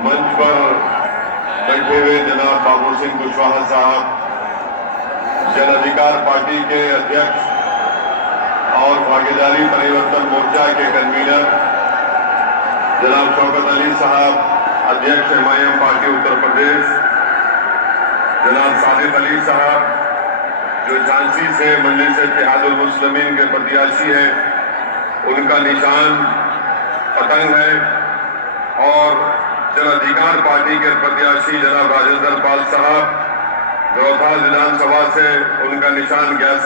मंच पर बैठे हुए जनाब बाबू सिंह कुशवाहा साहब, जन अधिकार पार्टी के अध्यक्ष और भागीदारी परिवर्तन मोर्चा के कन्वीनर जनाब शौकत अली साहब, अध्यक्ष एमआईएम पार्टी उत्तर प्रदेश, जनाब सादिक अली साहब जो झांसी से मजलिस इत्तेहादुल मुस्लिमीन के प्रत्याशी हैं, उनका निशान पतंग है, और जन अधिकार पार्टी के प्रत्याशी जनाब राजेंद्र पाल साहब गौथा विधानसभा से, उनका निशान गैस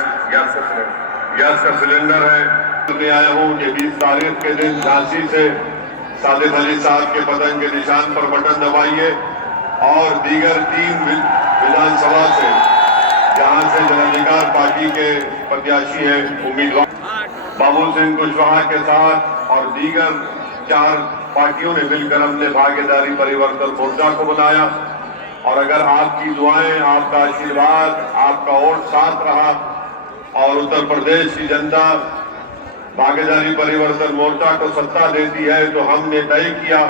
का सिलेंडर है। मैं आया हूं कि 20 तारीख के दिन झांसी से सादिक अली साहब के पतंग के निशान पर बटन दबाइए, और दीगर 3 विधानसभा से जहां से जन अधिकार पार्टी के प्रत्याशी हैं उम्मीदवार बाबू सिंह कुशवाहा के साथ और दीगर 4 पार्टियों ने मिलकर हमने भागीदारी परिवर्तन मोर्चा को बनाया। और अगर आपकी दुआएं, आपका आशीर्वाद, आपका वोट साथ रहा और उत्तर प्रदेश की जनता भागीदारी परिवर्तन मोर्चा को सत्ता देती है, तो हमने तय किया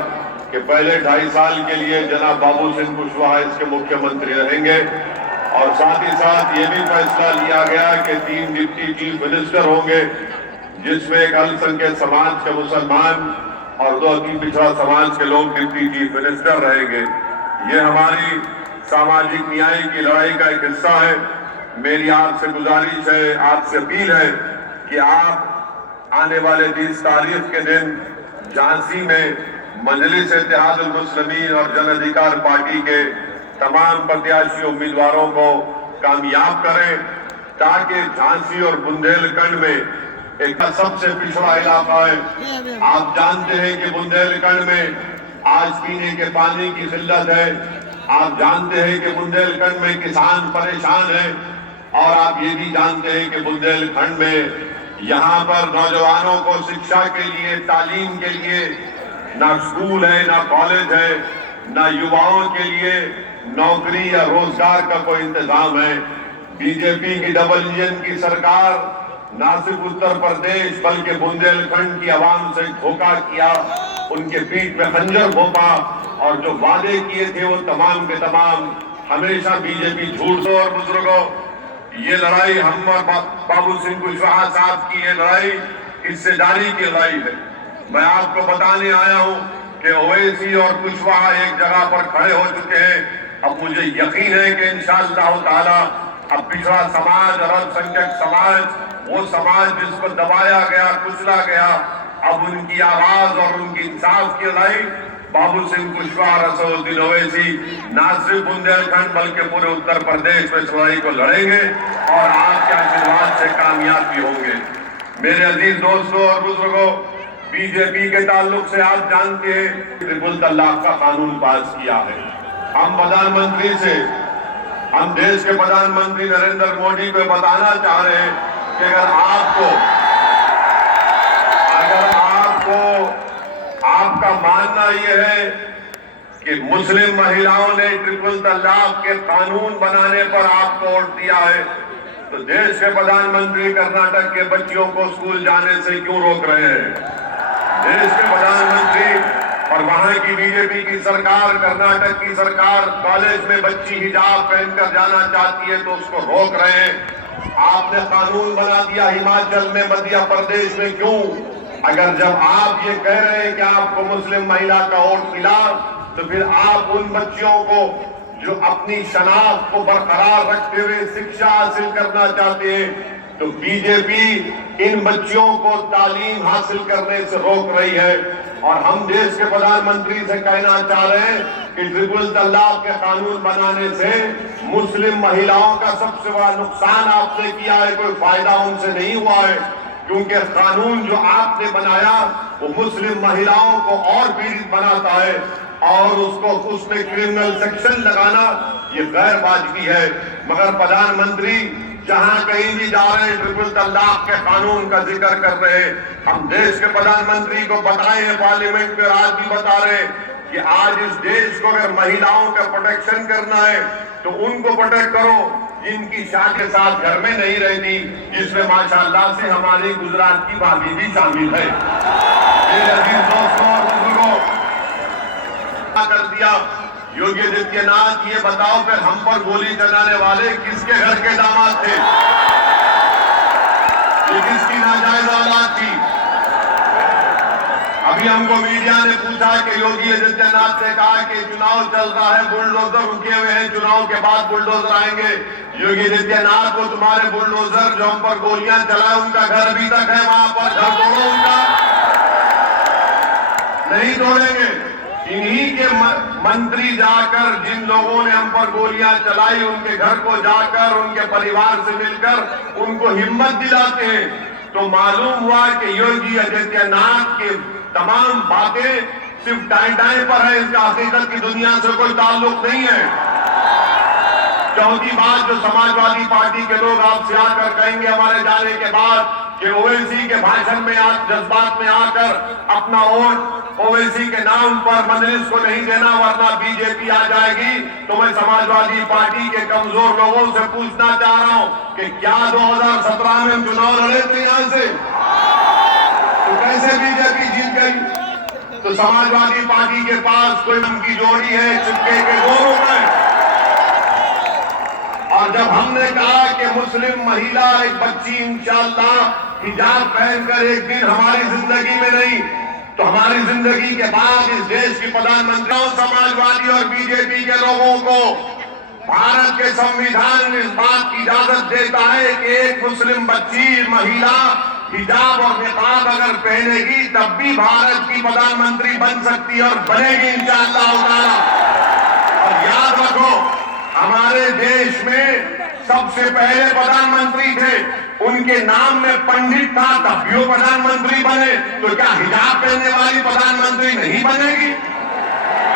कि पहले 2.5 साल के लिए जनाब बाबू सिंह कुशवाहा इसके मुख्यमंत्री रहेंगे। और साथ ही साथ ये भी फैसला लिया गया कि 3 डिप्टी चीफ मिनिस्टर होंगे, जिसमें एक अल्पसंख्यक समाज के मुसलमान और 2 अति पिछड़ा समाज के लोग डिप्टी चीफ मिनिस्टर रहेंगे। ये हमारी सामाजिक न्याय की लड़ाई का एक हिस्सा है। मेरी आपसे गुजारिश है, आपसे अपील है कि आप आने वाले 20 तारीख के दिन झांसी में मजलिस इत्तेहादुल मुस्लिमीन और जन अधिकार पार्टी के तमाम प्रत्याशी उम्मीदवारों को कामयाब करें, ताकि झांसी और बुंदेलखंड में एक सबसे पिछड़ा इलाका है। आप जानते हैं कि बुंदेलखंड में आज पीने के पानी की किल्लत है। आप जानते हैं कि बुंदेलखंड में किसान परेशान है, और आप ये भी जानते हैं कि बुंदेलखंड में यहाँ पर नौजवानों को शिक्षा के लिए, तालीम के लिए ना स्कूल है, ना कॉलेज है, ना युवाओं के लिए नौकरी या रोजगार का कोई इंतजाम है। बीजेपी की डबल इंजन की सरकार ना सिर्फ उत्तर प्रदेश बल्कि बुंदेलखंड की आवाम से धोखा किया, उनके पीठ पे खंजर भोंका, और जो वादे किए थे वो तमाम के तमाम हमेशा बीजेपी झूठ। और बुजुर्गों, ये लड़ाई हम और बाबू सिंह कुशवाहा साहब की ये लड़ाई हिस्सेदारी की लड़ाई है। मैं आपको बताने आया हूं कि ओवैसी और कुशवाहा एक जगह पर खड़े हो चुके हैं। अब मुझे यकीन है कि इंशाअल्लाह ताला अब पिछड़ा समाज और अल्पसंख्यक समाज, वो समाज जिसको दबाया गया, कुचला गया, अब उनकी आवाज और उनकी इंसाफ की लड़ाई बाबू सिंह कुशवाहा, रसूलुद्दीन ओवैसी ना सिर्फ बुंदेलखंड बल्कि पूरे उत्तर प्रदेश में इस लड़ाई को लड़ेंगे और आपके आशीर्वाद से कामयाब भी होंगे। मेरे अजीज दोस्तों और बुजुर्गों, बीजेपी के ताल्लुक से आप जानते हैं ट्रिपल तलाक का कानून पास किया है। हम प्रधानमंत्री से, हम देश के प्रधानमंत्री नरेंद्र मोदी को बताना चाह रहे हैं कि अगर आपका मानना यह है कि मुस्लिम महिलाओं ने ट्रिपल तलाक के कानून बनाने पर आपको वोट दिया है, तो देश के प्रधानमंत्री कर्नाटक के बच्चियों को स्कूल जाने से क्यों रोक रहे हैं? देश के प्रधानमंत्री और वहां की बीजेपी की सरकार, कर्नाटक की सरकार कॉलेज में बच्ची हिजाब पहनकर जाना चाहती है तो उसको रोक रहे हैं। आपने कानून बना दिया हिमाचल में, मध्य प्रदेश में, क्यों? अगर जब आप ये कह रहे हैं कि आपको मुस्लिम महिला का वोट मिला, तो फिर आप उन बच्चियों को जो अपनी शनाख्त को बरकरार रखते हुए शिक्षा हासिल करना चाहते हैं, तो बीजेपी इन बच्चियों को तालीम हासिल करने से रोक रही है। और हम देश के प्रधानमंत्री से कहना चाह रहे हैं कि ट्रिपल तलाक के कानून बनाने से मुस्लिम महिलाओं का सबसे बड़ा नुकसान आपने किया है, कोई फायदा उनसे नहीं हुआ है। क्योंकि कानून जो आपने बनाया वो मुस्लिम महिलाओं को और पीड़ित बनाता है, और उसमें क्रिमिनल सेक्शन लगाना ये गैर वाजिबी है। मगर प्रधानमंत्री जहां कहीं भी जा रहे हैं ट्रिपल तलाक के कानून का जिक्र कर रहे हैं। हम देश के प्रधानमंत्री को बताए हैं, पार्लियामेंट में आज भी बता रहे हैं कि आज इस देश को अगर महिलाओं का प्रोटेक्शन करना है तो उनको प्रोटेक्ट करो जिनकी शादी के साथ घर में नहीं रहती, जिसमें माशाअल्लाह से हमारी गुजरात की भाभी भी शामिल है। मेरे अजीज दोस्तों और बुजुर्गों, कर दिया। योगी आदित्यनाथ, ये बताओ फिर हम पर गोली चलाने वाले किसके घर के दामाद थे? ये किसकी नाजायज औलाद थी? अभी हमको मीडिया ने पूछा कि योगी आदित्यनाथ ने कहा कि चुनाव चल रहा है, बुलडोजर रुके हुए हैं, चुनाव के बाद बुलडोजर आएंगे। योगी आदित्यनाथ को तुम्हारे बुलडोजर जो हम पर गोलियां चलाए, उनका घर अभी तक है, वहां पर घर तोड़ो उनका, नहीं तोड़ेंगे। इन्हीं के मंत्री जाकर, जिन लोगों ने हम पर गोलियां चलाई, उनके घर को जाकर उनके परिवार से मिलकर उनको हिम्मत दिलाते हैं। तो मालूम हुआ कि योगी आदित्यनाथ के तमाम बातें सिर्फ टाइम पर है, इसका हकीकत की दुनिया से कोई ताल्लुक नहीं है। चौथी बात जो समाजवादी पार्टी के लोग आपसे आकर कहेंगे हमारे जाने के बाद कि ओवैसी के भाषण में जज्बात में आकर अपना वोट ओवैसी के नाम पर मजलिस को नहीं देना वरना बीजेपी आ जाएगी, तो मैं समाजवादी पार्टी के कमजोर लोगों से पूछना चाह रहा हूं कि क्या 2017 में हम चुनाव लड़े थे यहां से? तो कैसे बीजेपी जीत गई? तो समाजवादी पार्टी के पास कोई उनकी जोड़ी है चुपके के 2 रुपए। और जब हमने कहा कि मुस्लिम महिला एक बच्ची इंशाअल्लाह हिजाब पहनकर एक दिन हमारी जिंदगी में नहीं तो हमारी जिंदगी के बाद इस देश की प्रधानमंत्रियों, समाजवादी और बीजेपी के लोगों को भारत के संविधान इस बात की इजाजत देता है कि एक मुस्लिम बच्ची महिला हिजाब और निकाब अगर पहनेगी तब भी भारत की प्रधानमंत्री बन सकती है और बनेगी इंशाअल्लाह ताला। और याद रखो, हमारे देश में सबसे पहले प्रधानमंत्री थे, उनके नाम में पंडित था, तब भी वो प्रधानमंत्री बने, तो क्या हिजाब पहनने वाली प्रधानमंत्री नहीं बनेगी?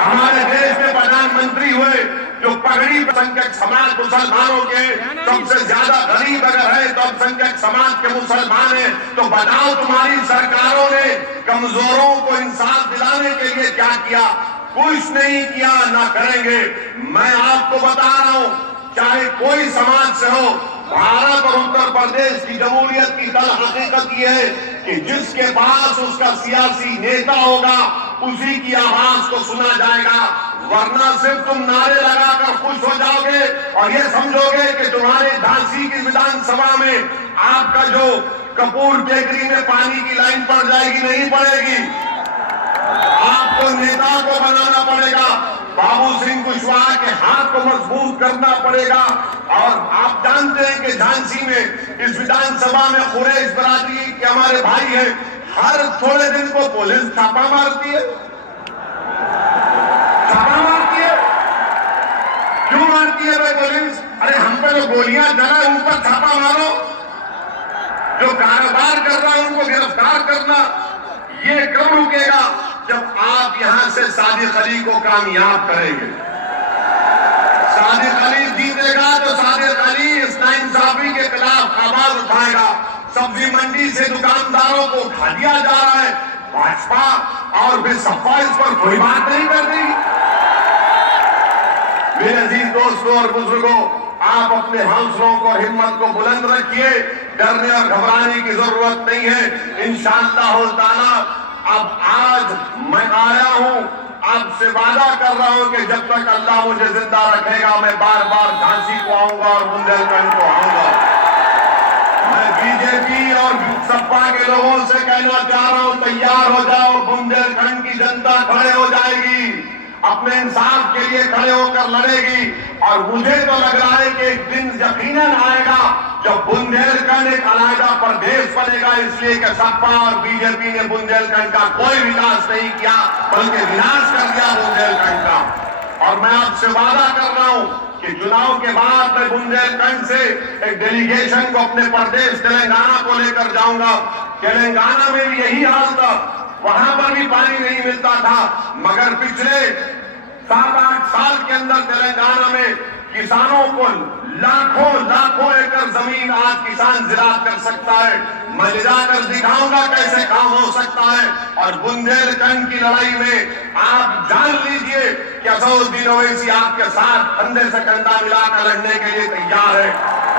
हमारे देश में प्रधानमंत्री हुए जो पगड़ी संख्यक समाज मुसलमानों के सबसे ज्यादा गरीब अगर है तो अल्पसंख्यक समाज के मुसलमान है, तो बताओ तुम्हारी सरकारों ने कमजोरों को इंसाफ दिलाने के लिए क्या किया? कुछ नहीं किया, ना करेंगे। मैं आपको बता रहा हूं, चाहे कोई समाज से हो, भारत और उत्तर प्रदेश की जमहूरियत की दल हकीकत यह है कि जिसके पास उसका सियासी नेता होगा उसी की आवाज को सुना जाएगा, वरना सिर्फ तुम नारे लगाकर खुश हो जाओगे और ये समझोगे कि तुम्हारे झांसी की विधानसभा में आपका जो कपूर बेकरी में पानी की लाइन पड़ जाएगी, नहीं पड़ेगी। आपको नेता को बनाना पड़ेगा, बाबू सिंह कुशवाहा के हाथ को मजबूत करना पड़ेगा। और आप जानते हैं कि झांसी में इस विधानसभा में कुरैश बरादरी के हमारे भाई हैं, हर थोड़े दिन को पुलिस छापा मारती है। छापा मारती है, क्यों मारती है भाई पुलिस? अरे हम पे जो गोलियां चला उन पर छापा मारो, जो कारोबार कर रहा है उनको गिरफ्तार करना। ये कब रुकेगा? जब आप यहां से सादिक अली को कामयाब करेंगे। सादिक अली जीतेगा तो सादिक अली इस नाइंसाफी के खिलाफ आवाज उठाएगा। सब्जी मंडी से दुकानदारों को उठा दिया जा रहा है, भाजपा और भी सपा इस पर कोई बात नहीं कर रही। मेरे अजीज दोस्तों और बुजुर्गों, आप अपने हौसलों को और हिम्मत को बुलंद रखिए, डरने और घबराने की जरूरत नहीं है। इंशाअल्लाह ताला अब आज मैं आया हूं, आपसे वादा कर रहा हूं कि जब तक अल्लाह मुझे जिंदा रखेगा मैं बार बार झांसी को आऊंगा और बुंदेलखंड को आऊंगा। मैं बीजेपी और सपा के लोगों से कहना चाह रहा हूं, तैयार हो जाओ, बुंदेलखंड की जनता खड़े हो जाएगी, अपने इंसाफ के लिए खड़े होकर लड़ेगी। और मुझे तो लग रहा है कि एक दिन यकीनन आएगा जब बुंदेलखंड एक अलग प्रदेश बनेगा, इसलिए कि सपा और बीजेपी ने बुंदेलखंड का कोई विकास नहीं किया बल्कि विनाश कर दिया बुंदेलखंड का। और मैं आपसे वादा कर रहा हूं कि चुनाव के बाद मैं बुंदेलखंड से एक डेलीगेशन को अपने प्रदेश तेलंगाना को लेकर जाऊंगा। तेलंगाना में भी यही हाल था, वहां पर भी पानी नहीं मिलता था, मगर पिछले 7-8 साल के अंदर तेलंगाना में किसानों को लाखों एकड़ जमीन आज किसान जिरात कर सकता है। मैं ले जाकर दिखाऊंगा कैसे काम हो सकता है। और बुंदेलखंड की लड़ाई में आप जान लीजिए कि असदुद्दीन ओवैसी आपके साथ कंधे से कंधा मिलाकर लड़ने के लिए तैयार है।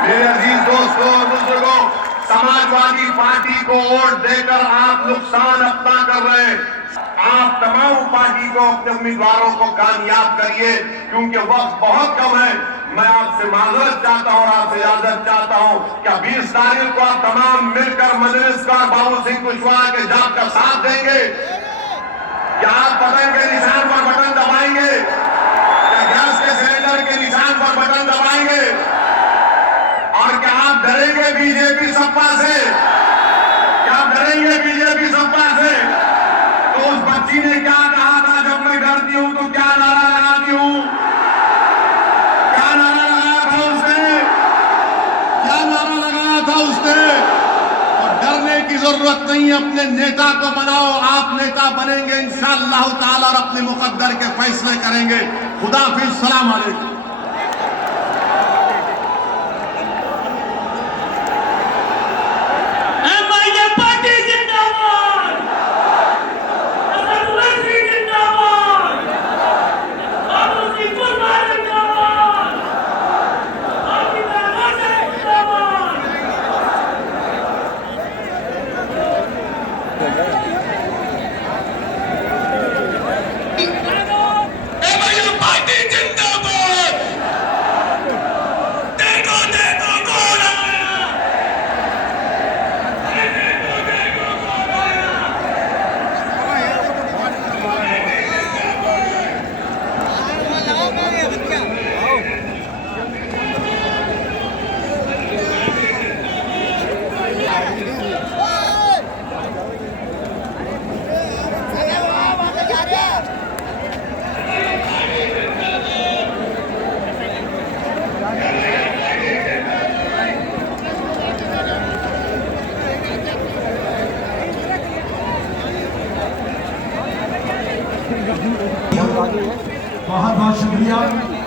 मेरे अजीज दोस्तों और बुजुर्गों, समाजवादी पार्टी को वोट देकर आप नुकसान अपना कर रहे हैं। आप तमाम पार्टी को अपने उम्मीदवारों को कामयाब करिए, क्योंकि वक्त बहुत कम है। मैं आपसे माजरत चाहता हूं और आपसे इजाजत चाहता हूं कि 20 तारीख को आप तमाम मिलकर मजलिस का बाबू सिंह कुशवाहा के जाप का साथ देंगे। क्या आप बटन के निशान पर बटन दबाएंगे? क्या गैस के सिलेंडर के निशान पर बटन दबाएंगे? और क्या आप डरेंगे बीजेपी सपा से? क्या डरेंगे बीजेपी सपा से? तो उस बच्ची ने क्या कहा था, जब मैं डरती हूं तो क्या नारा लगाती हूं? क्या नारा लगाया था उसने? क्या नारा लगाया था उसने? और डरने की जरूरत नहीं है, अपने नेता को बनाओ। आप नेता बनेंगे इंशाअल्लाह ताला और अपने मुकद्दर के फैसले करेंगे। खुदाफिज, सलाम अलैकुम। बहुत बहुत शुक्रिया।